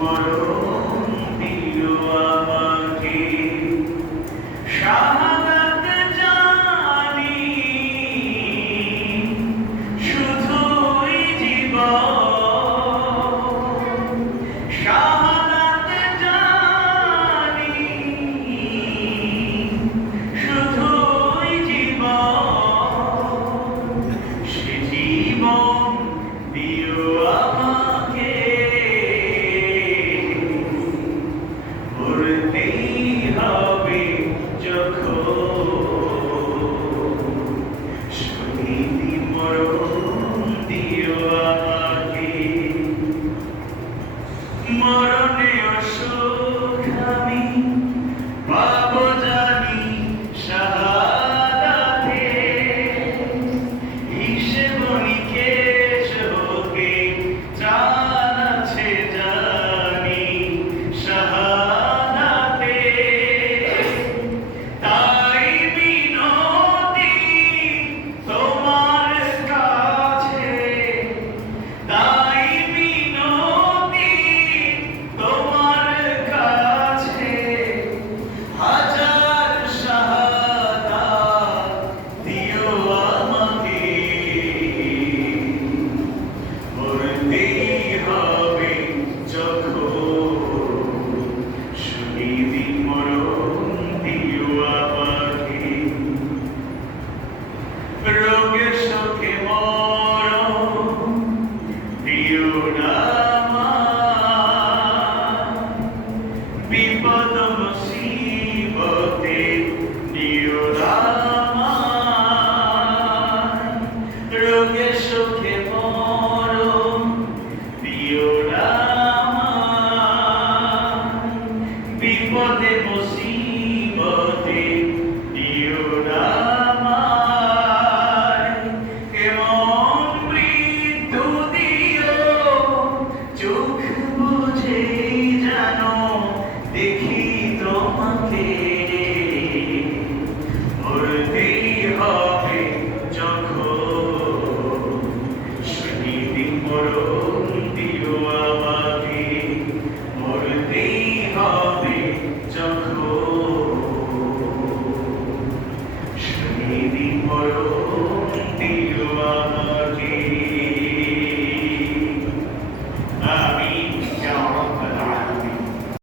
মরণ দিও আমাকে শাহাদাত জানি শুধুই জীবন শাহাদাত জানি শুধুই জীবন সে জীবন দিও আমাকে মরতেই হবে যখন শহীদি মরণ দিও আমাকে মরণে অসুখ আমি পাবো জানি শাহাদাতে হিসেব নিকেশ হোকে জান আছে জানি শাহাদাতে তাই বিনতি তোমার কাছে তাই বিনতি তোমার কাছে হাজার শাহাদাত দিও আমাকে মরতেই হবে যখন শহীদি মরণ দিও আমাকে রোগে শোকে মরণ দিও না বিপদ মুসিবতে দিও না রোগে শোকে মরণ দিও না বিপদে মুসিবতে দিও না কেমন মৃত্যু দিও চোখ বুঝে জানো দেখি তোমাকে মরতেই হবে